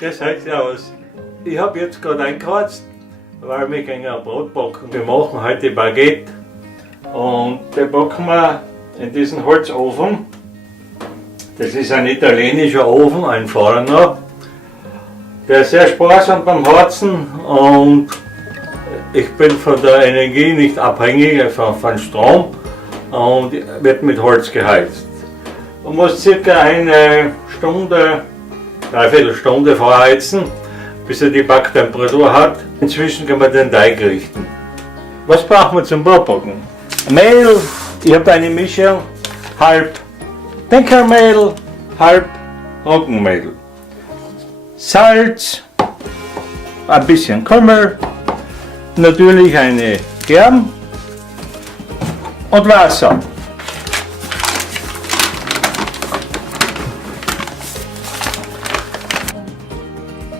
Das sieht aus. Ich habe jetzt gerade eingekratzt, weil wir gehen ein Brot backen. Wir machen heute Baguette und die backen wir in diesen Holzofen. Das ist ein italienischer Ofen, ein Foreigner. Der ist sehr sparsam beim Heizen und ich bin von der Energie nicht abhängig, von Strom, und wird mit Holz geheizt. Man muss circa eine Stunde, dreiviertel Stunde vorheizen, bis er die Backtemperatur hat. Inzwischen kann man den Teig richten. Was brauchen wir zum Brotbacken? Mehl, ich habe eine Mischung, halb Dinkelmehl, halb Roggenmehl. Salz, ein bisschen Kümmel, natürlich eine Germ und Wasser.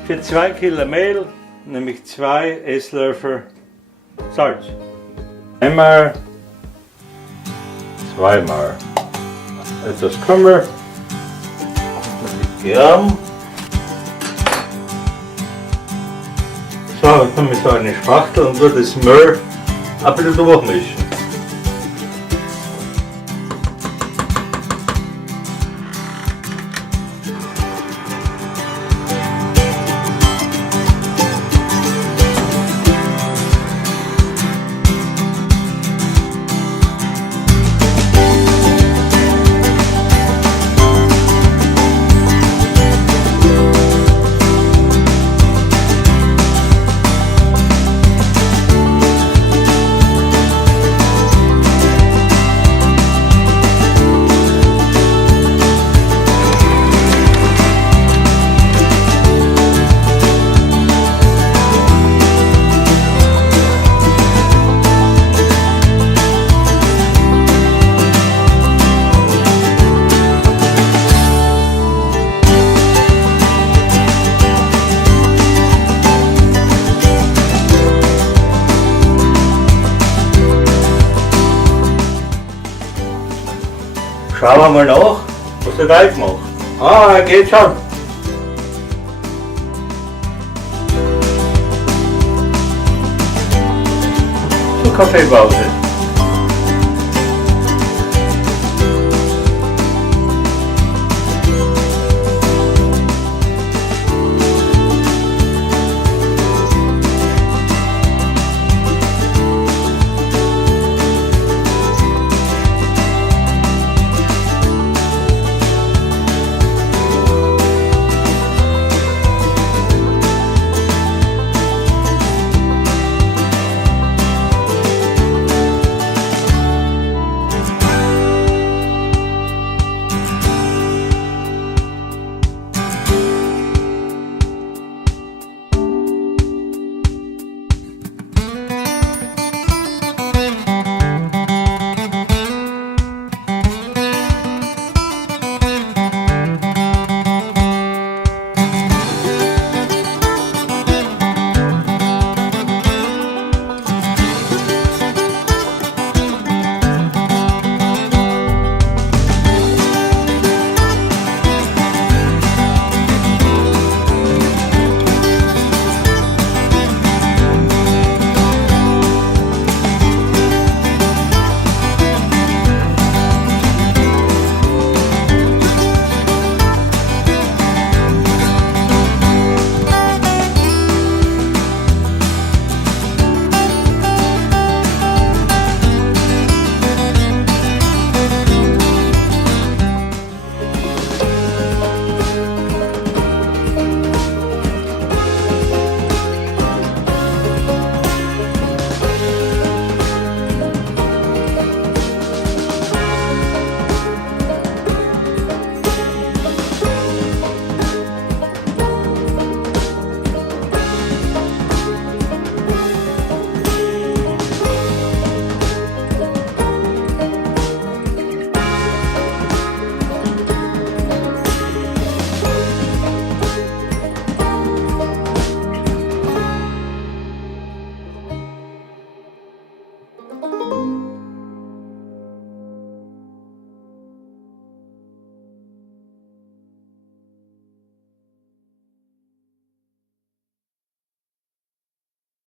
Für 2 Kilo Mehl nehme ich 2 Esslöffel Salz. Einmal, zweimal etwas Kümmel, Germ. So, jetzt nehme ich so eine Spachtel und tue das Mehl ein bisschen durchmischen. Schauen wir mal nach, was der Teig macht. Ah, er geht schon. Zur Kaffeepause.